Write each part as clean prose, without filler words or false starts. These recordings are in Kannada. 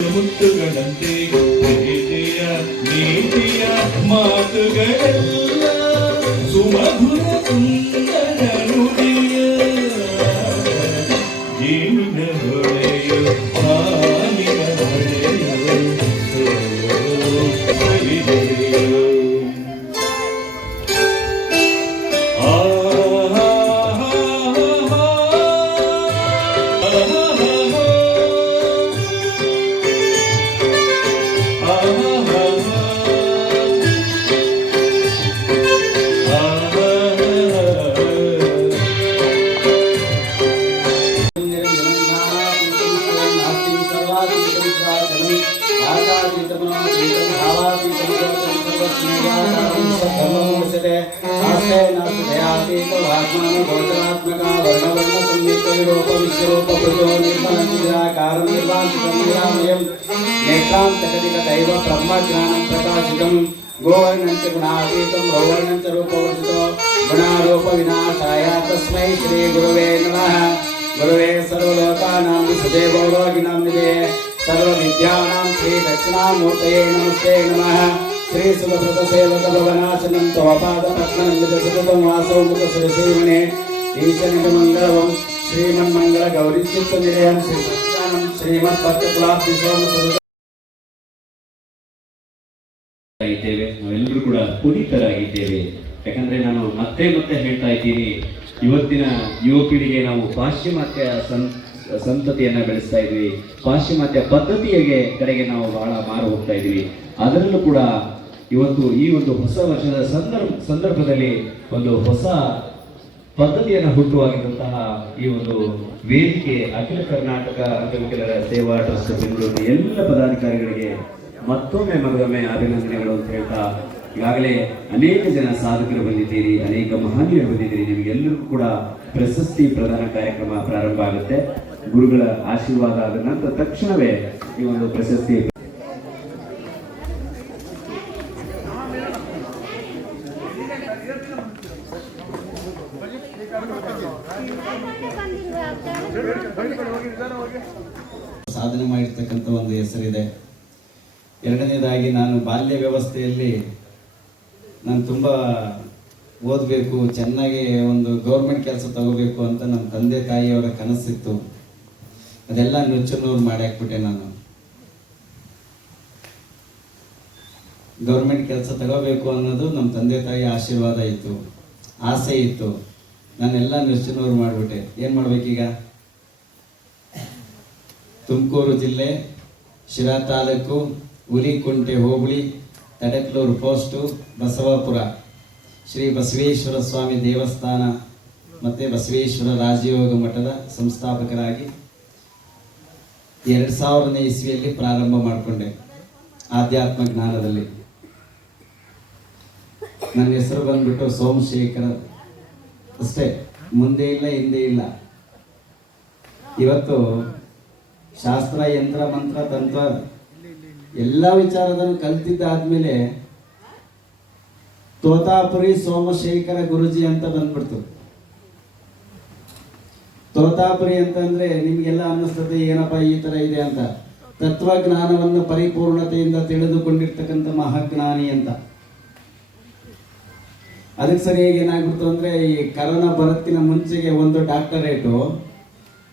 ಮುತ್ತುಗಳಂತೆ ಪ್ರೀತಿಯ ನೀತಿಯ ಮಾತುಗಳೆಲ್ಲ ಸುಮಧುರ ಸುಂದರ ನುಡಿಯ ಜೀವನ ಹೊಳೆಯು ಹಾನಿನ ಹೊಳೆಯು ಸರಿದೆಯೋ दैव ब्रह्मज्ञानं प्रकाशितं गोवर्णं च गुणातीतं भौवर्णं च रूपवर्जितो गुणारूप विनाशाय तस्मै श्री गुरुवे नमः। गुरुवे सर्वलोकानां विशुद्धे भौरोगिणां निधे सर्वविद्यानां श्री दक्षिणामूर्तये नमस्ते नमः। श्री सुलभृत सेवक भवनाशनं तव पादपद्मं सततं वासो मुख सुरसेवने ईशनिधमङ्गलम् श्रीमन्मङ्गल गौरी चित्तनिलयं श्री सत्यानं श्रीमद्भक्तकुलाब्धिसोम ಇದ್ದೇವೆ ನಾವೆಲ್ಲರೂ ಕೂಡ ಪುನೀತರಾಗಿದ್ದೇವೆ. ಯಾಕಂದ್ರೆ ನಾನು ಮತ್ತೆ ಹೇಳ್ತಾ ಇದ್ದೀನಿ, ಇವತ್ತಿನ ಯುವ ಪೀಳಿಗೆ ನಾವು ಪಾಶ್ಚಿಮಾತ್ಯ ಸಂತತಿಯನ್ನ ಬೆಳೆಸ್ತಾ ಇದ್ವಿ, ಪಾಶ್ಚಿಮಾತ್ಯ ಪದ್ಧತಿಯ ಕಡೆಗೆ ನಾವು ಬಹಳ ಮಾರು ಹೋಗ್ತಾ ಇದ್ವಿ. ಅದರಲ್ಲೂ ಕೂಡ ಇವತ್ತು ಈ ಒಂದು ಹೊಸ ವರ್ಷದ ಸಂದರ್ಭದಲ್ಲಿ ಒಂದು ಹೊಸ ಪದ್ಧತಿಯನ್ನು ಹುಟ್ಟುವಾಗಿದ್ದಂತಹ ಈ ಒಂದು ವೇದಿಕೆ ಅಖಿಲ ಕರ್ನಾಟಕ ಅಂಗವಿಕಲರ ಸೇವಾ ಟ್ರಸ್ಟ್ ಬೆಂಗಳೂರು ಎಲ್ಲ ಪದಾಧಿಕಾರಿಗಳಿಗೆ ಮತ್ತೊಮ್ಮೆ ಅಭಿನಂದನೆಗಳು ಅಂತ ಹೇಳ್ತಾ, ಈಗಾಗಲೇ ಅನೇಕ ಜನ ಸಾಧಕರು ಬಂದಿದ್ದೀರಿ, ಅನೇಕ ಮಹನೀಯರು ಬಂದಿದ್ದೀರಿ. ನಿಮಗೆಲ್ಲರಿಗೂ ಕೂಡ ಪ್ರಶಸ್ತಿ ಪ್ರದಾನ ಕಾರ್ಯಕ್ರಮ ಪ್ರಾರಂಭ ಆಗುತ್ತೆ. ಗುರುಗಳ ಆಶೀರ್ವಾದ ಆದ ನಂತರ ತಕ್ಷಣವೇ ಈ ಒಂದು ಪ್ರಶಸ್ತಿ ಸಾಧನೆ ಮಾಡಿರ್ತಕ್ಕಂಥ ಒಂದು ಹೆಸರಿದೆ. ಎರಡನೇದಾಗಿ ನಾನು ಬಾಲ್ಯ ವ್ಯವಸ್ಥೆಯಲ್ಲಿ ನಾನು ತುಂಬ ಓದಬೇಕು, ಚೆನ್ನಾಗಿ ಒಂದು ಗೌರ್ಮೆಂಟ್ ಕೆಲಸ ತಗೋಬೇಕು ಅಂತ ನಮ್ಮ ತಂದೆ ತಾಯಿಯವರ ಕನಸಿತ್ತು. ಅದೆಲ್ಲ ನುಚ್ಚುನೂರು ಮಾಡಿ ಹಾಕ್ಬಿಟ್ಟೆ. ನಾನು ಗೌರ್ಮೆಂಟ್ ಕೆಲಸ ತಗೋಬೇಕು ಅನ್ನೋದು ನಮ್ಮ ತಂದೆ ತಾಯಿ ಆಶೀರ್ವಾದ ಇತ್ತು, ಆಸೆ ಇತ್ತು. ನಾನೆಲ್ಲ ನುಚ್ಚುನೂರು ಮಾಡಿಬಿಟ್ಟೆ. ಏನು ಮಾಡ್ಬೇಕೀಗ? ತುಮಕೂರು ಜಿಲ್ಲೆ ಶಿರಾ ತಾಲೂಕು ಹುಲಿಕುಂಟೆ ಹೋಬಳಿ ತಡಕ್ಲೂರು ಪೋಸ್ಟು ಬಸವಾಪುರ ಶ್ರೀ ಬಸವೇಶ್ವರ ಸ್ವಾಮಿ ದೇವಸ್ಥಾನ ಮತ್ತು ಬಸವೇಶ್ವರ ರಾಜಯೋಗ ಮಠದ ಸಂಸ್ಥಾಪಕರಾಗಿ 2000ನೇ ಇಸ್ವಿಯಲ್ಲಿ ಪ್ರಾರಂಭ ಮಾಡಿಕೊಂಡೆ ಆಧ್ಯಾತ್ಮ ಜ್ಞಾನದಲ್ಲಿ. ನನ್ನ ಹೆಸರು ಬಂದ್ಬಿಟ್ಟು ಸೋಮಶೇಖರ ಅಷ್ಟೇ, ಮುಂದೆ ಇಲ್ಲ ಹಿಂದೆ ಇಲ್ಲ. ಇವತ್ತು ಶಾಸ್ತ್ರ, ಯಂತ್ರ, ಮಂತ್ರ, ತಂತ್ರ ಎಲ್ಲ ವಿಚಾರದನ್ನು ಕಲ್ತಿದ್ದಾದ್ಮೇಲೆ ತೋತಾಪುರಿ ಸೋಮಶೇಖರ ಗುರುಜಿ ಅಂತ ಬಂದ್ಬಿಡ್ತು. ತೋತಾಪುರಿ ಅಂತಂದ್ರೆ ನಿಮ್ಗೆಲ್ಲ ಅನ್ನಿಸ್ತದೆ ಏನಪ್ಪ ಈ ತರ ಇದೆ ಅಂತ. ತತ್ವಜ್ಞಾನವನ್ನು ಪರಿಪೂರ್ಣತೆಯಿಂದ ತಿಳಿದುಕೊಂಡಿರ್ತಕ್ಕಂಥ ಮಹಾಜ್ಞಾನಿ ಅಂತ. ಅದಕ್ಕೆ ಸರಿಯಾಗಿ ಏನಾಗ್ಬಿಡ್ತು ಅಂದ್ರೆ, ಈ ಕರೋನಾ ಬರೋದಕ್ಕಿಂತ ಮುಂಚೆಗೆ ಒಂದು ಡಾಕ್ಟರೇಟು,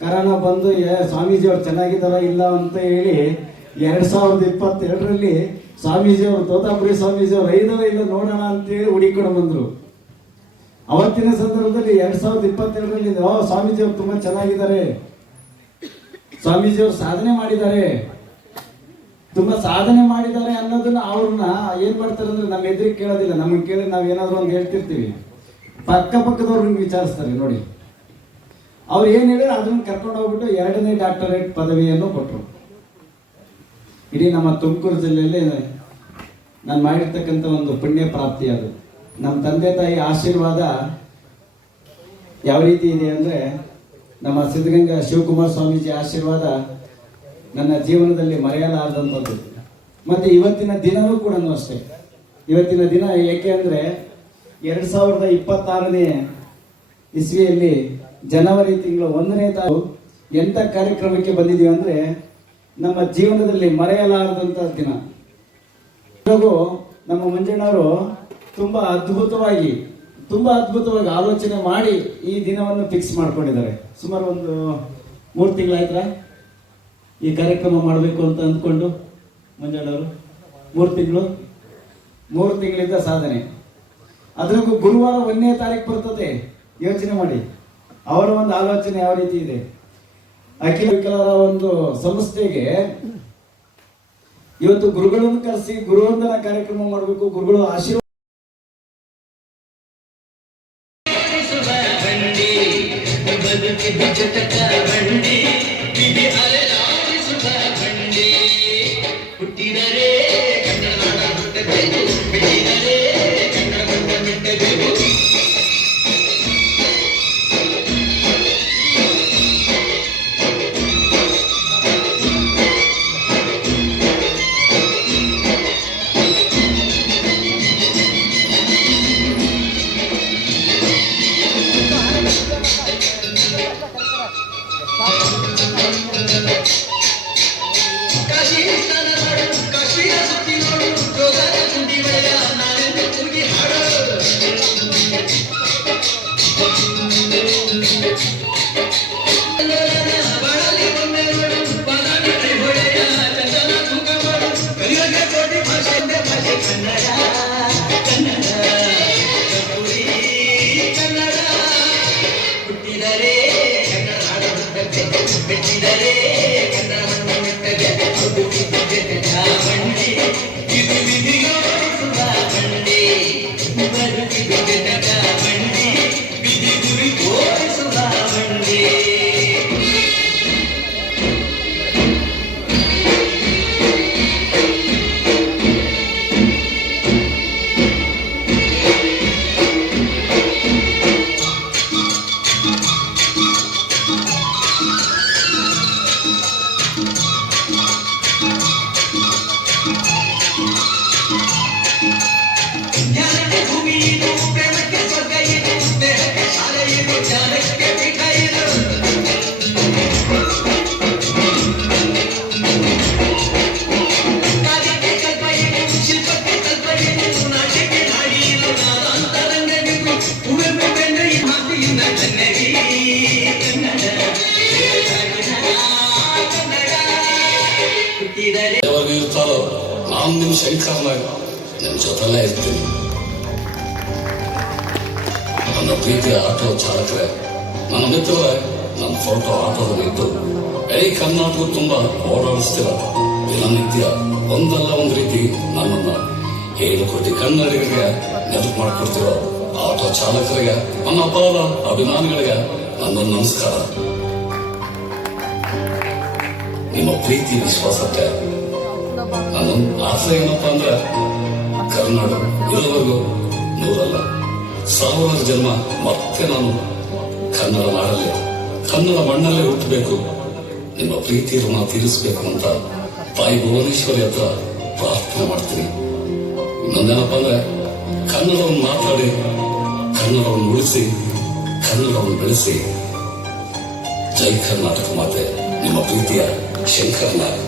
ಕರೋನಾ ಬಂದು ಸ್ವಾಮೀಜಿಯವ್ರು ಚೆನ್ನಾಗಿದ್ದಾರ ಇಲ್ಲ ಅಂತ ಹೇಳಿ 2022ರಲ್ಲಿ ಸ್ವಾಮೀಜಿಯವರು, ತೋತಾಪುರಿ ಸ್ವಾಮೀಜಿಯವರು 5 ಇಲ್ಲ ನೋಡೋಣ ಅಂತೇಳಿ ಹುಡುಕೊಂಡು ಬಂದರು. ಅವತ್ತಿನ ಸಂದರ್ಭದಲ್ಲಿ 2022ರಲ್ಲಿ ಸ್ವಾಮೀಜಿಯವರು ತುಂಬಾ ಚೆನ್ನಾಗಿದ್ದಾರೆ, ಸ್ವಾಮೀಜಿಯವರು ಸಾಧನೆ ಮಾಡಿದ್ದಾರೆ, ತುಂಬಾ ಸಾಧನೆ ಮಾಡಿದ್ದಾರೆ ಅನ್ನೋದನ್ನ ಅವ್ರನ್ನ ಏನ್ ಮಾಡ್ತಾರೆ ಅಂದ್ರೆ ನಮ್ಮ ಎದುರಿಗೆ ಕೇಳೋದಿಲ್ಲ. ನಮಗೆ ಕೇಳಿ ನಾವ್ ಏನಾದ್ರು ಒಂದು ಹೇಳ್ತಿರ್ತೀವಿ, ಪಕ್ಕದವ್ರನ್ನ ವಿಚಾರಿಸ್ತಾರೆ. ನೋಡಿ, ಅವ್ರು ಏನ್ ಹೇಳಿದ್ರೆ ಅದನ್ನ ಕರ್ಕೊಂಡು ಹೋಗ್ಬಿಟ್ಟು 2ನೇ ಡಾಕ್ಟರೇಟ್ ಪದವಿಯನ್ನು ಕೊಟ್ಟರು. ಇಡೀ ನಮ್ಮ ತುಮಕೂರು ಜಿಲ್ಲೆಯಲ್ಲಿ ನಾನು ಮಾಡಿರ್ತಕ್ಕಂಥ ಒಂದು ಪುಣ್ಯ ಪ್ರಾಪ್ತಿ ಅದು. ನಮ್ಮ ತಂದೆ ತಾಯಿ ಆಶೀರ್ವಾದ ಯಾವ ರೀತಿ ಇದೆ ಅಂದರೆ, ನಮ್ಮ ಸಿದ್ಧಗಂಗಾ ಶಿವಕುಮಾರ ಸ್ವಾಮೀಜಿ ಆಶೀರ್ವಾದ ನನ್ನ ಜೀವನದಲ್ಲಿ ಮರೆಯಲಾರದಂಥದ್ದು. ಮತ್ತು ಇವತ್ತಿನ ದಿನವೂ ಕೂಡ ಅಷ್ಟೇ. ಇವತ್ತಿನ ದಿನ ಏಕೆ ಅಂದರೆ 2026ನೇ ಇಸ್ವಿಯಲ್ಲಿ ಜನವರಿ ತಿಂಗಳು 1ನೇ ತಾರೀಕು ಎಂಥ ಕಾರ್ಯಕ್ರಮಕ್ಕೆ ಬಂದಿದ್ದೀವಿ ಅಂದರೆ, ನಮ್ಮ ಜೀವನದಲ್ಲಿ ಮರೆಯಲಾರದಂಥ ದಿನ. ಹಾಗೂ ನಮ್ಮ ಮಂಜಣ್ಣವರು ತುಂಬ ಅದ್ಭುತವಾಗಿ ಆಲೋಚನೆ ಮಾಡಿ ಈ ದಿನವನ್ನು ಫಿಕ್ಸ್ ಮಾಡ್ಕೊಂಡಿದ್ದಾರೆ. ಸುಮಾರು ಒಂದು 3 ತಿಂಗಳಾಯ್ತಾ ಈ ಕಾರ್ಯಕ್ರಮ ಮಾಡಬೇಕು ಅಂತ ಅಂದ್ಕೊಂಡು ಮಂಜಣ್ಣವರು 3 ತಿಂಗಳಿಂದ ಸಾಧನೆ. ಅದ್ರಿಗೂ ಗುರುವಾರ 1ನೇ ತಾರೀಕು ಬರ್ತದೆ. ಯೋಚನೆ ಮಾಡಿ, ಅವರ ಒಂದು ಆಲೋಚನೆ ಯಾವ ರೀತಿ ಇದೆ. ಅಖಿಲ ವಿಕಲರ ಒಂದು ಸಂಸ್ಥೆಗೆ ಇವತ್ತು ಗುರುಗಳನ್ನು ಕರೆಸಿ ಗುರುವಂದನ ಕಾರ್ಯಕ್ರಮ ಮಾಡಬೇಕು. ಗುರುಗಳು ಆಶೀರ್ವಾದ ಯಾವಾಗ ಇರ್ತಾರೋ ನಾನು ನಿಮ್ಮ ಶಂಕರ್ನಾಗ ನಿಮ್ಮ ಜೊತೆಲೇ ಇರ್ತೀನಿ. ನನ್ನ ಪ್ರೀತಿಯ ಆಟೋ ಚಾಲಕರೇ, ನನ್ನ ಮಿತ್ರರೇ, ನನ್ನ ಫೋಟೋ ಆಟೋದಲ್ಲಿ ಇದ್ದು ಇಡೀ ಕರ್ನಾಟಕ ತುಂಬಾ ಓಡಾಡಿಸ್ತೀರ. ದಿನನಿತ್ಯ ಒಂದಲ್ಲ ಒಂದು ರೀತಿ ನನ್ನನ್ನು 7 ಕೋಟಿ ಕನ್ನಡಿಗರಿಗೆ ನೆನಪು ಮಾಡಿಕೊಡ್ತಿರೋ ಆಟೋ ಚಾಲಕರಿಗೆ, ನನ್ನ ಅಪಾರ ಅಭಿಮಾನಿಗಳಿಗೆ ನನ್ನ ನಮಸ್ಕಾರ. ನಿಮ್ಮ ಪ್ರೀತಿ ವಿಶ್ವಾಸಕ್ಕೆ ನನ್ನ ಆಸೆ ಏನಪ್ಪಾ ಅಂದ್ರೆ ಕರ್ನಾಟಕ ಇರೋವರೆಗೂ 100 1,000 ಜನ್ಮ ಮತ್ತೆ ನಾನು ಕನ್ನಡ ನಾಡಲ್ಲಿ ಕನ್ನಡ ಮಣ್ಣಲ್ಲೇ ಹುಟ್ಟಬೇಕು, ನಿಮ್ಮ ಪ್ರೀತಿ ಋಣ ತೀರಿಸಬೇಕು ಅಂತ ತಾಯಿ ಭುವನೇಶ್ವರಿ ಹತ್ರ ಪ್ರಾರ್ಥನೆ ಮಾಡ್ತೀನಿ. ಇನ್ನೊಂದೇನಪ್ಪ ಅಂದ್ರೆ ಕನ್ನಡವನ್ನು ಮಾತಾಡಿ, ಕನ್ನಡವನ್ನು ಉಳಿಸಿ, ಕನ್ನಡವನ್ನು ಬೆಳೆಸಿ. ಜೈ ಕರ್ನಾಟಕ ಮಾತೆ, ನಿಮ್ಮ ಪ್ರೀತಿಯ ಶಂಕರ್ನಾಗ್.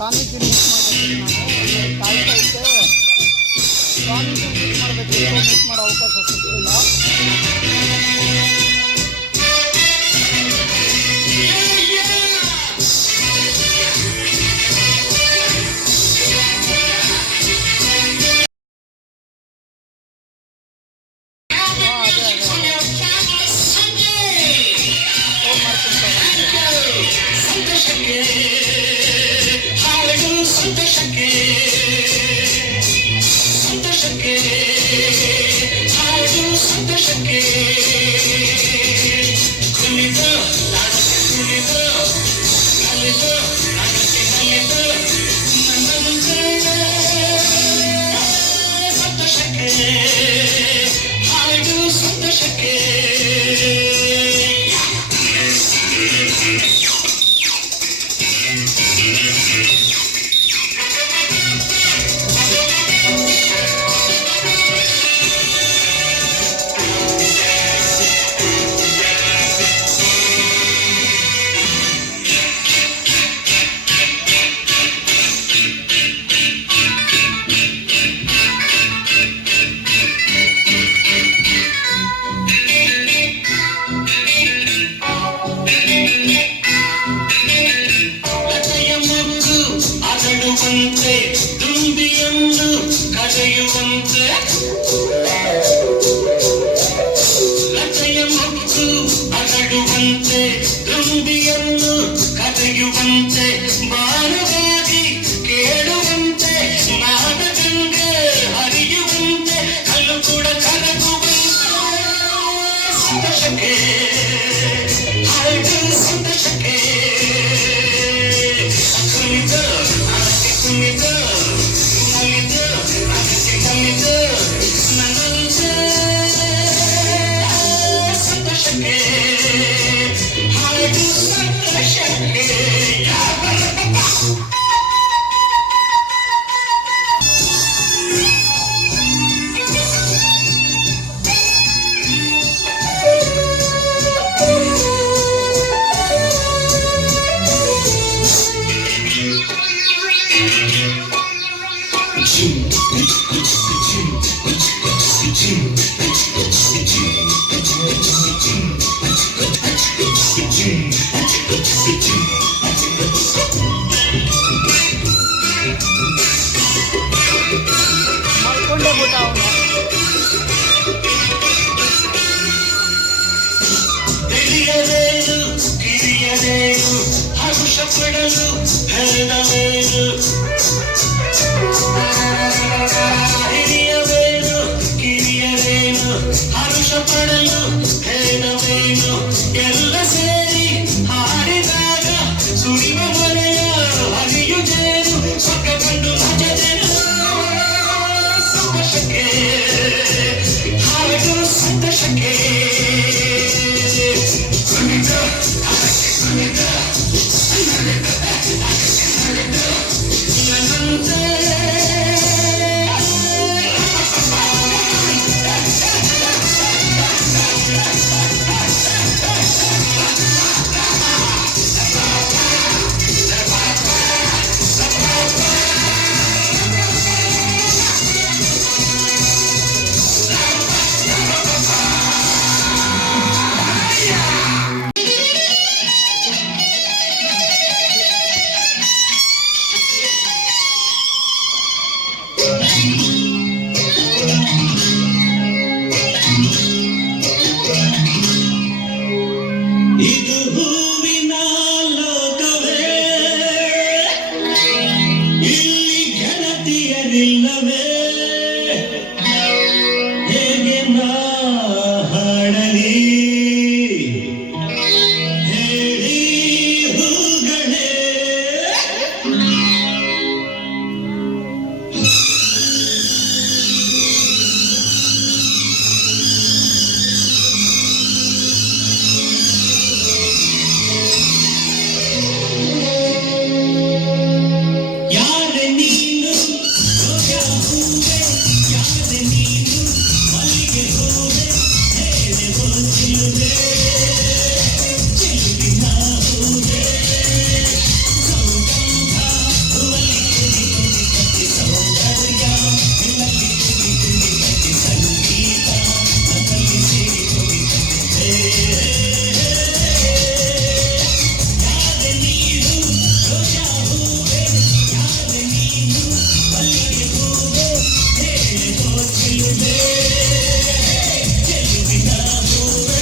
ಸ್ವಾಮೀಜಿ ಮಿಸ್ ಮಾಡಬೇಕು. ನಾನು ಕಾಯ್ತಾ ಇದ್ದೆ, ಸ್ವಾಮೀಜಿ ಮಿಸ್ ಮಾಡಬೇಕು, ಮಿಸ್ ಮಾಡೋ ಅವಕಾಶ ಸಿಗಲಿಲ್ಲ. ಸಂತೋಷಕ್ಕೆ ಹರಡುವಂತೆ ದುಂಬಿಯನ್ನು ಕರೆಯುವಂತೆ ಬಾಣವಾಗಿ ಕೇಳುವಂತೆ ನಾದಗಂಗೆ ಹರಿಯುವಂತೆ ಕಲ್ಲು ಕೂಡ ಕರಗುವಂತೆ ಸಂತೋಷಕ್ಕೆ ಹಾಡು ಸಂತೋಷಕ್ಕೆ ಕುಣಿತ ಅದಕ್ಕೆ ಕುಣಿತ ನಲಿತ ಅದಕ್ಕೆ ನಲಿತ ನನ್ನಂತೆ ಸಂತೋಷಕ್ಕೆ ಹಾಡು ಸಂತೋಷಕ್ಕೆ ಮಾಡ್ಕೊಂಡೇ ಬಿಟ್ಟ ಅವನು. ತಿಳಿಯಲೇನು ಕಿರಿಯಲೇನು ಹರುಷ ಪಡಲು ಭೇದವೇನು ಹಿರಿಯವೇನು ಕಿರಿಯರೇನು ಹರುಷ ಪಡಲು ಭೇದವೇನು ಎಲ್ಲ ಸೇರಿ ಹಾಡಿದಾಗ ಸುರಿವ ಮಳೆಯ ಹರಿಯುತ್ತೇನು ಸೊಕ್ಕ ಕಂಡು ಮಜದೇನು ಸಂತೋಷಕ್ಕೆ ಹಾಡು ಸಂತೋಷಕ್ಕೆ ಕುಣಿತ ಅದಕ್ಕೆ ಕುಣಿತ ನನ್ನಂತೆ ಇದು ಹೂವಿನ ಲೋಕವೇ ಇಲ್ಲಿ ಗೆಳತಿಯರಿಲ್ಲವೇ ಹೇಗೆ ನಾ ಹಾಡಲಿ ಹೇಳಿ ಹೂಗಳೇ ಯಾರೆ ನೀನು ರೋಜಾ ಹೂವೆ ಯಾರೆ ನೀನು ಮಲ್ಲಿಗೆ ಹೂವೆ ಹೇಳೆ ಹೋಚಿಲುವೆ ಚಿಲುವಿನ ಹೂವೆ ಸೌಗಂಧ ಹುವಲ್ಲಿ ಕಟ್ಟಿ ಸೌಂದರ್ಯ ನಿಮ್ಮಲ್ಲಿ ಕಟ್ಟಿ ಸಂಗೀತ ನನ್ನಲ್ಲಿ ಸೇರಿ ಹೋಗಿದ್ದೆ ಯಾರೆ ನೀನು ರೋಜಾ ಹೂವೆ ಯಾರೆ ನೀನು ಮಲ್ಲಿಗೆ ಹೂವೆ ಹೇಳೆ ಹೋಚಿಲುವೆ ಚೆಲುವಿನ ಹೂವೆ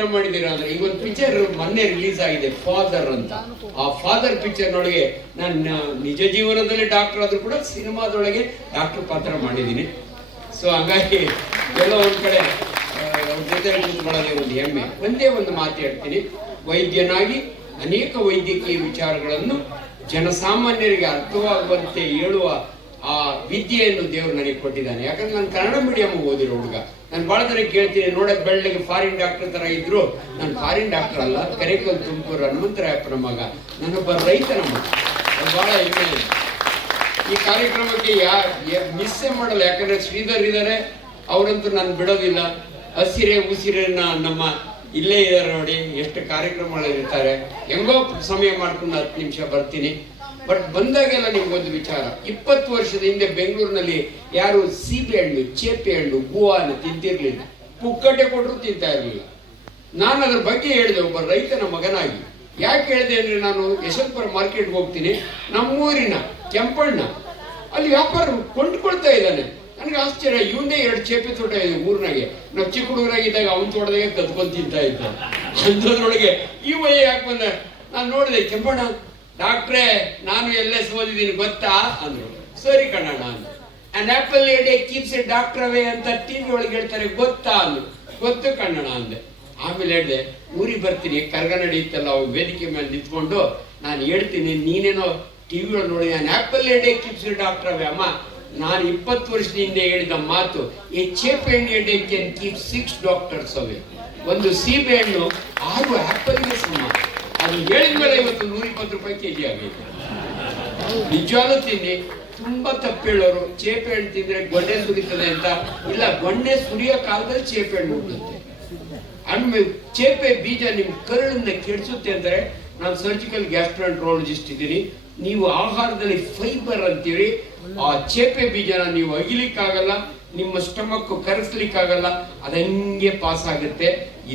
ಪಾತ್ರ ಮಾಡಿದ್ದೀರಾ ಅಂದ್ರೆ ಈಗ ಒಂದು ಪಿಕ್ಚರ್ ಮೊನ್ನೆ ರಿಲೀಸ್ ಆಗಿದೆ ಫಾದರ್ ಅಂತ. ಆ ಫಾದರ್ ಪಿಕ್ಚರ್ ನೊಳಗೆ ನಾನು ನಿಜ ಜೀವನದಲ್ಲಿ ಡಾಕ್ಟರ್ ಆದ್ರೂ ಕೂಡ ಸಿನಿಮಾದೊಳಗೆ ಡಾಕ್ಟರ್ ಪಾತ್ರ ಮಾಡಿದ್ದೀನಿ. ಸೊ ಹಾಗಾಗಿ ಎಲ್ಲೋ ಒಂದ್ ಕಡೆ ಅವ್ರ ಜೊತೆ ಕೂತ್ಕೊಳ್ಳೋದೇ ಒಂದು ಹೆಮ್ಮೆ. ಒಂದೇ ಒಂದು ಮಾತು ಹೇಳ್ತೀನಿ, ವೈದ್ಯನಾಗಿ ಅನೇಕ ವೈದ್ಯಕೀಯ ವಿಚಾರಗಳನ್ನು ಜನಸಾಮಾನ್ಯರಿಗೆ ಅರ್ಥವಾಗುವಂತೆ ಹೇಳುವ ಆ ವಿದ್ಯೆಯನ್ನು ದೇವರು ನನಗೆ ಕೊಟ್ಟಿದ್ದಾನೆ. ಯಾಕಂದ್ರೆ ನಾನು ಕನ್ನಡ ಮೀಡಿಯಂ ಓದಿರೋ ಹುಡುಗ. ನಾನು ಬಹಳ ಜನ ಕೇಳ್ತೀನಿ, ನೋಡಕ್ ಬೆಳ್ಳಗೆ ಫಾರಿನ್ ಡಾಕ್ಟರ್ ತರ ಇದ್ರು. ನಾನು ಫಾರಿನ್ ಡಾಕ್ಟರ್ ಅಲ್ಲ, ಕರೆಕಲ್ ತುಮಕೂರು ಹನುಮಂತರಾಯಪ್ಪನ ಮಗ, ನಾನೊಬ್ಬ ರೈತನ ಮಗ. ಅದು ಬಹಳ ಹೆಮ್ಮೆ ಇದೆ. ಈ ಕಾರ್ಯಕ್ರಮಕ್ಕೆ ಮಿಸ್ಸೇ ಮಾಡಲ್ಲ, ಯಾಕಂದ್ರೆ ಶ್ರೀಧರ್ ಇದ್ದಾರೆ, ಅವರಂತೂ ನಾನು ಬಿಡೋದಿಲ್ಲ. ಹಸಿರೆ ಉಸಿರನ್ನ ನಮ್ಮ ಇಲ್ಲೇ ಇದ್ದಾರೆ ನೋಡಿ, ಎಷ್ಟು ಕಾರ್ಯಕ್ರಮಗಳಿರ್ತಾರೆ. ಹೆಂಗೋ ಸಮಯ ಮಾಡ್ಕೊಂಡು 10 ನಿಮಿಷ ಬರ್ತೀನಿ. ಬಟ್ ಬಂದಾಗೆಲ್ಲ ನಿಮ್ಗೊಂದು ವಿಚಾರ, 20 ವರ್ಷದ ಹಿಂದೆ ಬೆಂಗಳೂರಿನಲ್ಲಿ ಯಾರು ಸೀಬೆ ಹಣ್ಣು, ಚೇಪೆ ಹಣ್ಣು, ಗೋವಾನ ತಿಂತಿರ್ಲಿಲ್ಲ. ಪುಕ್ಕಟ್ಟೆ ಕೊಟ್ಟರು ತಿಂತಾ ಇರಲಿಲ್ಲ. ನಾನು ಅದ್ರ ಬಗ್ಗೆ ಹೇಳಿದೆ ಒಬ್ಬ ರೈತನ ಮಗನಾಗಿ. ಯಾಕೆ ಹೇಳಿದೆ ಅಂದ್ರೆ, ನಾನು ಯಶವಂತಪುರ ಮಾರ್ಕೆಟ್ಗೆ ಹೋಗ್ತೀನಿ, ನಮ್ಮೂರಿನ ಕೆಂಪಣ್ಣ ಅಲ್ಲಿ ವ್ಯಾಪಾರ ಕೊಂಡ್ಕೊಳ್ತಾ ಇದ್ದಾನೆ. ನನಗೆ ಆಶ್ಚರ್ಯ, ಇವಂದೇ 2 ಚೇಪೆ ತೋಟ ಇದೆ ಊರಿನಾಗೆ. ನಾವು ಚಿಕ್ಕ ಹುಡುಗರಾಗಿದ್ದಾಗ ಅವನ ತೋಟದಾಗೆ ಕದ್ಕೊಂಡು ತಿಂತಾ ಇದ್ದ. ಅಂಥದ್ರೊಳಗೆ ಈ ವಯ ಯಾಕೆ ಬಂದ? ನಾನು ನೋಡಿದೆ, ಕೆಂಪಣ್ಣ ಡಾಕ್ಟ್ರೇ ನಾನು ಎಲ್ಲೆಸ್ ಓದಿದ್ದೀನಿ ಗೊತ್ತಾ ಅಂದ್ರು. ಸರಿ ಕಣ್ಣಣ್ಣ ಅಂದ. On apple A day keeps A doctor away ಅಂತ ಟಿವಿ ಒಳಗೆ ಹೇಳ್ತಾರೆ, ಗೊತ್ತಾ ಅಂದ್ರು. ಗೊತ್ತು ಕಣ್ಣಣ್ಣ ಅಂದೆ. ಆಮೇಲೆ ಹೇಳಿದೆ, ಊರಿಗೆ ಬರ್ತೀನಿ, ಕರ್ಗ ನಡೆಯುತ್ತಲ್ಲ, ಅವು ವೇದಿಕೆ ಮೇಲೆ ನಿಂತ್ಕೊಂಡು ನಾನು ಹೇಳ್ತೀನಿ, ನೀನೇನೋ ಟಿವಿ ಒಳಗೆ ನೋಡಿ on apple A day keeps A doctor away. ಅಮ್ಮ, ನಾನು 20 ವರ್ಷದ ಹಿಂದೆ ಹೇಳಿದ ಮಾತು, ಈ ಚೇಪೆ ಹಣ್ಣು a day can keep 6 doctors away. ಒಂದು ಸೀಬೆ ಹಣ್ಣು 6 ಆಪಲ್ಗೆ ಸಮ. ಅದು ಹೇಳಿದ ಮೇಲೆ ಇವತ್ತು 120 ರೂಪಾಯಿ ಕೆಜಿ ಆಗೈತೆ. ನಿಜವಾಗ್ಲೂ ತಿನ್ನಿ. ತುಂಬಾ ತಪ್ಪು ಹೇಳೋರು, ಚೇಪೆ ಹಣ್ಣು ತಿಂದ್ರೆ ಗೊಣ್ಣೆ ಸುರಿತದೆ ಅಂತ. ಇಲ್ಲ, ಗೊಣ್ಣೆ ಸುರಿಯೋ ಕಾಲದಲ್ಲಿ ಚೇಪೆ ಹಣ್ಣು ಹುಟ್ಟುತ್ತೆ. ಹಣ್ಣು ಚೇಪೆ ಬೀಜ ನಿಮ್ ಕರುಳನ್ನ ಕೆಡಿಸುತ್ತೆ ಅಂದ್ರೆ, ನಾನು ಸರ್ಜಿಕಲ್ ಗ್ಯಾಸ್ಟ್ರೋಎಂಟ್ರಾಲಜಿಸ್ಟ್ ಇದ್ದೀನಿ. ನೀವು ಆಹಾರದಲ್ಲಿ ಫೈಬರ್ ಅಂತೀರಿ, ಆ ಚೇಪೆ ಬೀಜನ ನೀವು ಅಗಿಲಿಕ್ಕಾಗಲ್ಲ, ನಿಮ್ಮ ಸ್ಟಮಕ್ ಕರಗಿಸ್ಲಿಕ್ಕಾಗಲ್ಲ, ಅದಂಗೆ ಪಾಸ್ ಆಗುತ್ತೆ.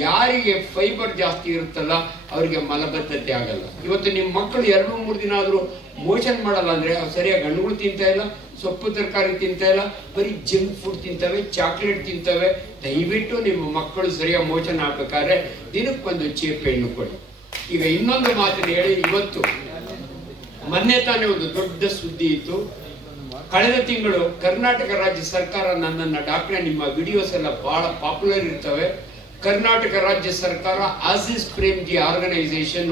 ಯಾರಿಗೆ ಫೈಬರ್ ಜಾಸ್ತಿ ಇರುತ್ತಲ್ಲ ಅವ್ರಿಗೆ ಮಲಬದ್ಧತೆ ಆಗಲ್ಲ. ಇವತ್ತು ನಿಮ್ಮ ಮಕ್ಕಳು 2-3 ದಿನ ಆದ್ರೂ ಮೋಷನ್ ಮಾಡಲ್ಲ ಅಂದ್ರೆ, ಅವ್ರು ಸರಿಯಾಗಿ ಹಣ್ಣುಗಳು ತಿಂತಾ ಇಲ್ಲ, ಸೊಪ್ಪು ತರಕಾರಿ ತಿಂತಾ ಇಲ್ಲ, ಬರೀ ಜಂಕ್ ಫುಡ್ ತಿಂತವೆ, ಚಾಕ್ಲೇಟ್ ತಿಂತವೆ. ದಯವಿಟ್ಟು ನಿಮ್ಮ ಮಕ್ಕಳು ಸರಿಯಾಗಿ ಮೋಷನ್ ಆಗ್ಬೇಕಾದ್ರೆ ದಿನಕ್ಕೊಂದು ಚೇಪೆ ಹಣ್ಣು ಕೊಡಿ. ಈಗ ಇನ್ನೊಂದು ಮಾತನ್ನು ಹೇಳಿ, ಇವತ್ತು ಮೊನ್ನೆ ತಾನೇ ಒಂದು ದೊಡ್ಡ ಸುದ್ದಿ ಇತ್ತು. ಕಳೆದ ತಿಂಗಳು ಕರ್ನಾಟಕ ರಾಜ್ಯ ಸರ್ಕಾರ ನನ್ನನ್ನು, ಡಾಕ್ಟ್ರೆ ನಿಮ್ಮ ವಿಡಿಯೋಸ್ ಎಲ್ಲ ಬಹಳ ಪಾಪ್ಯುಲರ್ ಇರ್ತವೆ, ಕರ್ನಾಟಕ ರಾಜ್ಯ ಸರ್ಕಾರ ಆಸಿಸ್ ಪ್ರೇಮ್ಜಿ ಆರ್ಗನೈಸೇಷನ್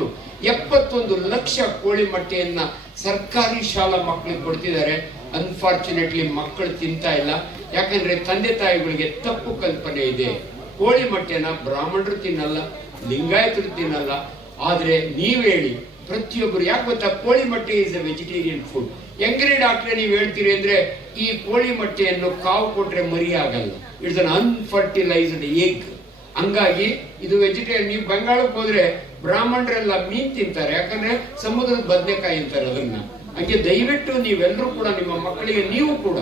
71 ಲಕ್ಷ ಕೋಳಿ ಮೊಟ್ಟೆಯನ್ನ ಸರ್ಕಾರಿ ಶಾಲಾ ಮಕ್ಕಳಿಗೆ ಕೊಡ್ತಿದ್ದಾರೆ. ಅನ್ಫಾರ್ಚುನೇಟ್ಲಿ ಮಕ್ಕಳು ತಿಂತಾ ಇಲ್ಲ. ಯಾಕಂದ್ರೆ ತಂದೆ ತಾಯಿಗಳಿಗೆ ತಪ್ಪು ಕಲ್ಪನೆ ಇದೆ. ಕೋಳಿ ಮೊಟ್ಟೆನ ಬ್ರಾಹ್ಮಣರು ತಿನ್ನಲ್ಲ, ಲಿಂಗಾಯತರು ತಿನ್ನಲ್ಲ. ಆದ್ರೆ ನೀವ್ ಹೇಳಿ, ಪ್ರತಿಯೊಬ್ಬರು ಯಾಕೆ ಗೊತ್ತಾ, ಕೋಳಿ ಮೊಟ್ಟೆ ಇಸ್ ಎ ವೆಜಿಟೇರಿಯನ್ ಫುಡ್. ಹೆಂಗ್ರಿ ಡಾಕ್ಟ್ರೆ ನೀವು ಹೇಳ್ತೀರಿ ಅಂದ್ರೆ, ಈ ಕೋಳಿ ಮೊಟ್ಟೆಯನ್ನು ಕಾವು ಕೊಟ್ರೆ ಮರಿ ಆಗಲ್ಲ, ಇಟ್ಸ್ ಅನ್ ಅನ್ಫರ್ಟಿಲೈಸ್ಡ್ ಎಗ್. ಹಂಗಾಗಿ ಇದು ವೆಜಿಟೇರಿಯನ್. ನೀವು ಬೆಂಗಾಳಕ್ಕೆ ಹೋದ್ರೆ ಬ್ರಾಹ್ಮಣರೆಲ್ಲ ಮೀನ್ ತಿಂತಾರೆ, ಯಾಕಂದ್ರೆ ಸಮುದ್ರದ ಬದನೆಕಾಯಿ ಅಂತಾರೆ ಅದನ್ನ. ಹಾಗೆ ದಯವಿಟ್ಟು ನೀವೆಲ್ಲರೂ ಕೂಡ ನಿಮ್ಮ ಮಕ್ಕಳಿಗೆ, ನೀವು ಕೂಡ,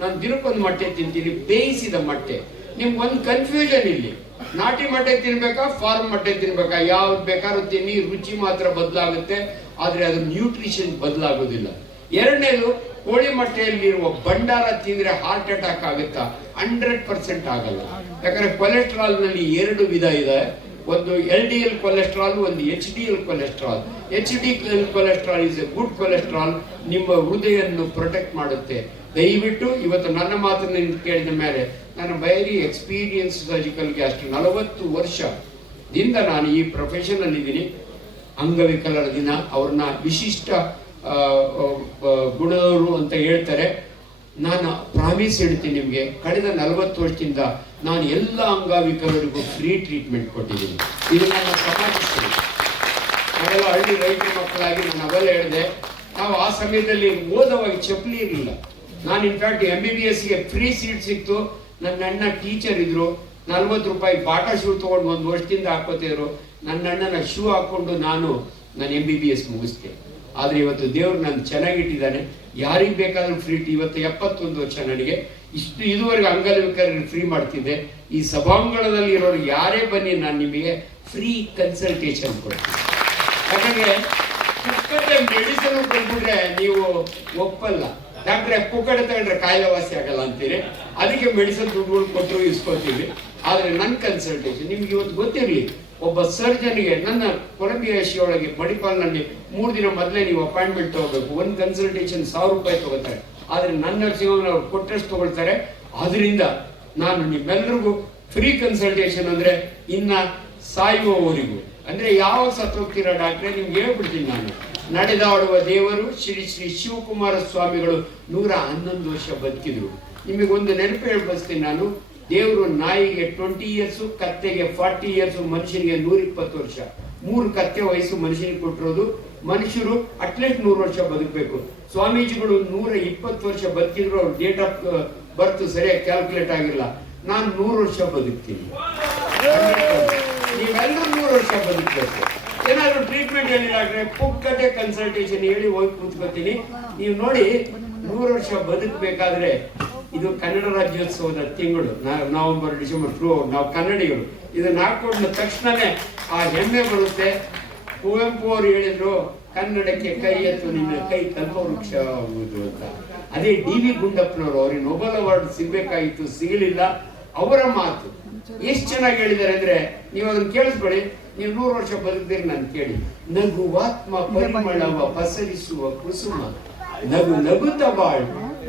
ನಾನು ದಿನಕ್ಕೊಂದು ಮೊಟ್ಟೆ ತಿಂತೀನಿ, ಬೇಯಿಸಿದ ಮೊಟ್ಟೆ. ನಿಮ್ಗೊಂದು ಕನ್ಫ್ಯೂಷನ್ ಇಲ್ಲಿ, ನಾಟಿ ಮೊಟ್ಟೆ ತಿನ್ಬೇಕಾ ಫಾರ್ಮ್ ಮೊಟ್ಟೆ ತಿನ್ಬೇಕಾ? ಯಾವ್ದು ಬೇಕಾದ್ರೂ ತಿನ್ನಿ, ರುಚಿ ಮಾತ್ರ ಬದಲಾಗುತ್ತೆ, ಆದ್ರೆ ಅದು ನ್ಯೂಟ್ರಿಷನ್ ಬದಲಾಗೋದಿಲ್ಲ. ಎರಡನೇದು, ಕೋಳಿ ಮೊಟ್ಟೆಯಲ್ಲಿರುವ ಭಂಡಾರ ತಿಂದ್ರೆ ಹಾರ್ಟ್ ಅಟ್ಯಾಕ್ ಆಗುತ್ತಾ? 100% ಆಗಲ್ಲ. ಯಾಕಂದ್ರೆ ಕೊಲೆಸ್ಟ್ರಾಲ್ ನಲ್ಲಿ 2 ವಿಧ ಇದೆ. ಒಂದು LDL ಕೊಲೆಸ್ಟ್ರಾಲ್, ಒಂದು HDL cholesterol. HDL cholesterol is A good cholesterol, ನಿಮ್ಮ ಹೃದಯವನ್ನು ಪ್ರೊಟೆಕ್ಟ್ ಮಾಡುತ್ತೆ. ದಯವಿಟ್ಟು ಇವತ್ತು ನನ್ನ ಮಾತನ್ನು ಕೇಳಿದ ಮೇಲೆ, ನಾನು ವೆರಿ ಎಕ್ಸ್ಪೀರಿಯನ್ಸ್ ಸರ್ಜಿಕಲ್ ಗ್ಯಾಸ್ಟ್ರೋ, 40 ವರ್ಷದಿಂದ ನಾನು ಈ ಪ್ರೊಫೆಷನ್ ಅಲ್ಲಿ ಇದ್ದೀನಿ. ಅಂಗವಿಕಲರ ದಿನ ಅವ್ರನ್ನ ವಿಶಿಷ್ಟ ಗುಣದವರು ಅಂತ ಹೇಳ್ತಾರೆ. ನಾನು ಪ್ರಾಮಿಸ್ ಹೇಳ್ತೀನಿ ನಿಮಗೆ, ಕಳೆದ 40 ವರ್ಷದಿಂದ ನಾನು ಎಲ್ಲ ಅಂಗವಿಕಲರಿಗೂ ಫ್ರೀ ಟ್ರೀಟ್ಮೆಂಟ್ ಕೊಟ್ಟಿದ್ದೀನಿ. ಇದು ನನ್ನ ಸಮಾಜ ಸೇವೆ. ನಾವೆಲ್ಲ ಹಳ್ಳಿ ರೈತರ ಮಕ್ಕಳಾಗಿ ನಾನು ಅವೆಲ್ಲ ಹೇಳಿದೆ. ನಾವು ಆ ಸಮಯದಲ್ಲಿ ಓದವಾಗ ಚಪ್ಪಲಿ ಇರಲಿಲ್ಲ. ನಾನು ಇನ್ಫ್ಯಾಕ್ಟ್ MBBSಗೆ ಫ್ರೀ ಸೀಟ್ ಸಿಕ್ತು. ನನ್ನ ಅಣ್ಣ ಟೀಚರ್ ಇದ್ರು, 40 ರೂಪಾಯಿ ಬಾಟಾ ಶೂ ತಗೊಂಡು 1 ವರ್ಷದಿಂದ ಹಾಕೋತಿದ್ರು. ನನ್ನ ಅಣ್ಣನ ಶೂ ಹಾಕೊಂಡು ನಾನು MBBS ಮುಗಿಸ್ದೆ. ಆದ್ರೆ ಇವತ್ತು ದೇವ್ರು ನಾನು ಚೆನ್ನಾಗಿಟ್ಟಿದ್ದಾನೆ. ಯಾರಿಗೆ ಬೇಕಾದ್ರೂ ಫ್ರೀ. ಇವತ್ತು 71 ವರ್ಷ ನನಗೆ. ಇದುವರೆಗೆ ಅಂಗವಿಕಲರಿಗೆ ಫ್ರೀ ಮಾಡ್ತಿದ್ದೆ. ಈ ಸಭಾಂಗಣದಲ್ಲಿ ಇರೋರು ಯಾರೇ ಬನ್ನಿ, ನಾನು ನಿಮಗೆ ಫ್ರೀ ಕನ್ಸಲ್ಟೇಷನ್ ಕೊಡ್ತೀನಿ. ಯಾಕಂದ್ರೆ ಪುಕ್ಕಟ್ಟೆ ಮೆಡಿಸಿನ್ ಕೊಟ್ಬಿಟ್ರೆ ನೀವು ಒಪ್ಪಲ್ಲ. ಡಾಕ್ಟ್ರೆ ಪುಕ್ಕಟ್ಟೆ ತಗೊಂಡ್ರೆ ಕಾಯಿಲೆ ವಾಸಿ ಆಗಲ್ಲ ಅಂತೀರಿ, ಅದಕ್ಕೆ ಮೆಡಿಸಿನ್ ದುಡ್ಡುಗಳು ಕೊಟ್ಟರು ಇಸ್ಕೊತೀವಿ. ಆದ್ರೆ ನನ್ನ ಕನ್ಸಲ್ಟೇಷನ್ ನಿಮ್ಗೆ ಇವತ್ತು ಗೊತ್ತಿರಲಿ, ಒಬ್ಬ ಸರ್ಜನ್ಗೆ ನನ್ನ ಕೊಲಂಬಿಯಾಶಿ ಒಳಗೆ ಮಣಿಪಾಲ್ನಲ್ಲಿ 3 ದಿನ ಮೊದಲೇ ನೀವು ಅಪಾಯಿಂಟ್ಮೆಂಟ್ ತಗೋಬೇಕು. ಒಂದು ಕನ್ಸಲ್ಟೇಷನ್ 1000 ರೂಪಾಯಿ ತಗೋತಾರೆ. ಆದರೆ ನನ್ನ ನರ್ಸಿಂಗ್ ಹೋಮ್ ಅವ್ರು ಕೊಟ್ಟಷ್ಟು ತಗೊಳ್ತಾರೆ. ಆದ್ರಿಂದ ನಾನು ನಿಮ್ಮೆಲ್ಲರಿಗೂ ಫ್ರೀ ಕನ್ಸಲ್ಟೇಷನ್ ಅಂದ್ರೆ ಇನ್ನ ಸಾಯುವವರಿಗೂ, ಅಂದ್ರೆ ಯಾವಾಗ ಸತ್ತೋಗ್ತೀರಾ ಡಾಕ್ಟ್ರೆ ನಿಮ್ಗೆ ಹೇಳ್ಬಿಡ್ತೀನಿ ನಾನು. ನಡೆದಾಡುವ ದೇವರು ಶ್ರೀ ಶ್ರೀ ಶಿವಕುಮಾರ ಸ್ವಾಮಿಗಳು 111 ವರ್ಷ ಬದುಕಿದ್ರು. ನಿಮಗೊಂದು ನೆನಪು ಹೇಳ್ಬಸ್ತೀನಿ ನಾನು. ದೇವರು ನಾಯಿಗೆ 20 ಇಯರ್ಸ್, ಕತ್ತೆಗೆ 40 ಇಯರ್ಸ್, ಮನುಷ್ಯನಿಗೆ 120 ವರ್ಷ. 3 ಕತ್ತೆ ವಯಸ್ಸು ಮನುಷ್ಯನಿಗೆ ಕೊಟ್ಟಿರೋದು. ಮನುಷ್ಯರು ಅಟ್ಲೀಸ್ಟ್ 100 ವರ್ಷ ಬದುಕಬೇಕು. ಸ್ವಾಮೀಜಿಗಳು 120 ವರ್ಷ ಬದುಕಿದ್ರು. ಅವ್ರ ಡೇಟ್ ಆಫ್ ಬರ್ತ್ ಸರಿಯಾಗಿ ಕ್ಯಾಲ್ಕುಲೇಟ್ ಆಗಿಲ್ಲ. ನಾನು 100 ವರ್ಷ ಬದುಕ್ತೀನಿ. ನೀವೆಲ್ಲರೂ 100 ವರ್ಷ ಬದುಕಬೇಕು. ಏನಾದ್ರು ಟ್ರೀಟ್ಮೆಂಟ್ ಏನಿಲ್ಲ ಪುಕ್ಕಟೆ ಕನ್ಸಲ್ಟೇಷನ್ ಹೇಳಿ ಹೋಗಿ ಕೂತ್ಕೊತೀನಿ. ನೀವು ನೋಡಿ 100 ವರ್ಷ ಬದುಕಬೇಕಾದ್ರೆ ಇದು ಕನ್ನಡ ರಾಜ್ಯೋತ್ಸವದ ತಿಂಗಳು, ನವೆಂಬರ್, ಡಿಸೆಂಬರ್ ಥ್ರೂ ನಾವು ಕನ್ನಡಿಗರು ಇದನ್ನ ಹಾಕೊಂಡ ತಕ್ಷಣನೇ ಆ ಹೆಮ್ಮೆ ಬರುತ್ತೆ. ಕುವೆಂಪು ಅವರು ಹೇಳಿದ್ರು, ಕನ್ನಡಕ್ಕೆ ಕೈ ಎತ್ತು ನಿನ್ನ ಕೈ ಕಲ್ಪವೃಕ್ಷ ಆಗುವುದು ಅಂತ. ಅದೇ ಡಿ ವಿ ಗುಂಡಪ್ಪನವರು, ಅವ್ರಿಗೆ ನೊಬೆಲ್ ಅವಾರ್ಡ್ ಸಿಗ್ಬೇಕಾಗಿತ್ತು, ಸಿಗಲಿಲ್ಲ. ಅವರ ಮಾತು ಎಷ್ಟು ಚೆನ್ನಾಗಿ ಹೇಳಿದ್ದಾರೆ ಅಂದ್ರೆ ನೀವು ಅದನ್ನ ಕೇಳಿಸ್ಕೊಳ್ಳಿ. ನೀವು 100 ವರ್ಷ ಬದುಕಿದ್ರೆ ನಾನು ಕೇಳಿ. ನಗುವಾತ್ಮ ಪರಿಮಳವ ಪಸರಿಸುವ ಕುಸುಮ, ನಗು ನಗುತ್ತ ಬಾಳು,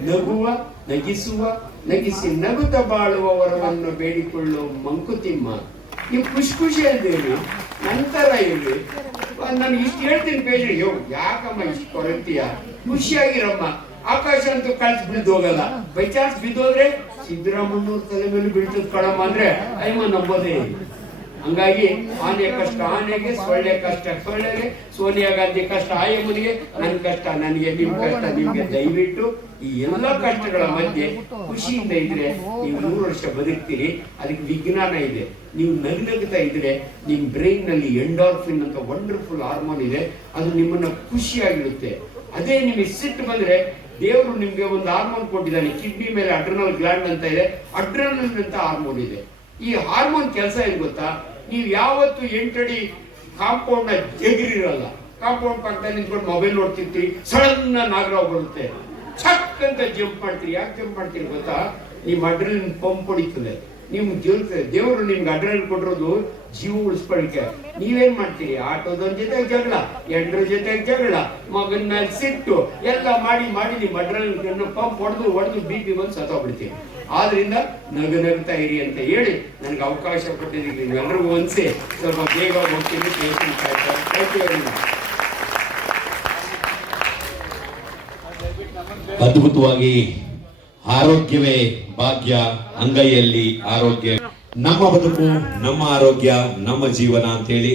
ನಗುವ ನಗಿಸುವ, ನಗಿಸಿ ನಗುತ್ತ ಬಾಳುವ ವರವನ್ನು ಬೇಡಿಕೊಳ್ಳುವ ಮಂಕುತಿಮ್ಮ. ನೀವು ಖುಷಿ ಇದ್ದೀರಿ, ನಂತರ ಇರ್ಲಿ. ನಾನು ಇಷ್ಟು ಹೇಳ್ತೀನಿ ಪೇಜ್, ಯಾಕಮ್ಮ ಇಷ್ಟು ಕೊರತೀಯ, ಖುಷಿಯಾಗಿರಮ್ಮ. ಆಕಾಶ ಅಂತೂ ಕಳ್ಸಿ ಬಿದ್ದೋಗಲ್ಲ. ಬೈ ಚಾನ್ಸ್ ಬಿದ್ದೋದ್ರೆ ಸಿದ್ದರಾಮಣ್ಣವ್ರ ತಲೆ ಮೇಲೆ ಬೀಳ್ತದ ಕಳಮ್ಮ ಅಂದ್ರೆ ಅಯ್ಯಮ್ಮ ನಂಬೋದೇ. ಹಂಗಾಗಿ ಆನೆ ಕಷ್ಟ ಆನೆಗೆ, ಸೊಳ್ಳೆ ಕಷ್ಟ ಸೊಳ್ಳೆಗೆ, ಸೋನಿಯಾ ಗಾಂಧಿ ಕಷ್ಟ ಆಯಮ್ಮನಿಗೆ, ನನ್ನ ಕಷ್ಟ ನನಗೆ, ನಿಮ್ ಕಷ್ಟ ನಿಮ್ಗೆ. ದಯವಿಟ್ಟು ಈ ಎಲ್ಲ ಕಷ್ಟಗಳ ಮಧ್ಯೆ ಖುಷಿಯಿಂದ ಇದ್ರೆ ನೀವು 100 ವರ್ಷ ಬದುಕ್ತೀರಿ. ಅದಕ್ಕೆ ವಿಜ್ಞಾನ ಇದೆ. ನೀವು ನಗ್ನಗ್ತಾ ಇದ್ರೆ ನಿಮ್ ಬ್ರೈನ್ ನಲ್ಲಿ ಎಂಡಾರ್ಫಿನ್ ಅಂತ ವಂಡರ್ಫುಲ್ ಹಾರ್ಮೋನ್ ಇದೆ. ಅದು ನಿಮ್ಮನ್ನ ಖುಷಿಯಾಗಿರುತ್ತೆ. ಅದೇ ನಿಮಗೆ ಸಿಟ್ಟು ಬಂದ್ರೆ ದೇವರು ನಿಮ್ಗೆ ಒಂದು ಹಾರ್ಮೋನ್ ಕೊಟ್ಟಿದ್ದಾನೆ. ಕಿಡ್ನಿ ಮೇಲೆ ಅಡ್ರಿನಲ್ ಗ್ಲ್ಯಾಂಡ್ ಅಂತ ಇದೆ, ಅಡ್ರಿನಲ್ ಅಂತ ಹಾರ್ಮೋನ್ ಇದೆ. ಈ ಹಾರ್ಮೋನ್ ಕೆಲಸ ಏನ್ ಗೊತ್ತಾ, ನೀವು ಯಾವತ್ತು 8 ಅಡಿ ಕಾಂಪೌಂಡ್ ನ ಜಗಿರಿರಲ್ಲ. ಕಾಂಪೌಂಡ್ ಪಕ್ಕದಲ್ಲಿ ನಿಂತ್ಕೊಂಡು ಮೊಬೈಲ್ ನೋಡ್ತಿರ್ತೀರಿ, ಸಡನ್ ನಾಗರಾವ್ ಬರುತ್ತೆ, ಛಕ್ ಅಂತ ಜಂಪ್ ಮಾಡ್ತೀರಿ. ಯಾಕೆ ಜಂಪ್ ಮಾಡ್ತೀರಿ ಗೊತ್ತಾ, ನಿಮ್ ಅಡ್ರಿನಲ್ ಪಂಪ್ ಹೊಡಿತದೆ, ನಿಮ್ಗೆ ಗೆಲ್ತದೆ. ದೇವರು ನಿಮ್ಗೆ ಅಡ್ರಿನಲ್ ಕೊಟ್ಟಿರೋದು ಜೀವ ಉಳಿಸ್ಕೊಳಕ್ಕೆ. ನೀವೇನ್ ಮಾಡ್ತೀರಿ, ಆಟೋದೊಂದ್ ಜೊತೆ ಜಗಳ, ಎಂಡ್ರ ಜೊತೆ ಜಗಳ, ಮಗನ ಮೇಲೆ ಸಿಟ್ಟು ಎಲ್ಲ ಮಾಡಿ ನಿಮ್ ಅಡ್ರಿನಲ್ ಪಂಪ್ ಹೊಡೆದು BP ಬಂದು ಸತ್ತೋಗ್ಬಿಡ್ತೀವಿ. ಆದ್ರಿಂದ ನಗ್ತಾ ಇರಿ ಅಂತ ಹೇಳಿ ನನಗೆ ಅವಕಾಶ ಕೊಟ್ಟಿದ್ದೀವಿ. ನೀವೆಲ್ಲರಿಗೂ ಒಂದ್ಸೆ ಸ್ವಲ್ಪ ಬೇಗ ಹೋಗ್ತೀನಿ. ಅದ್ಭುತವಾಗಿ ಆರೋಗ್ಯವೇ ಭಾಗ್ಯ, ಅಂಗೈಯಲ್ಲಿ ಆರೋಗ್ಯ, ನಮ್ಮ ಬದುಕು ನಮ್ಮ ಆರೋಗ್ಯ ನಮ್ಮ ಜೀವನ ಅಂತೇಳಿ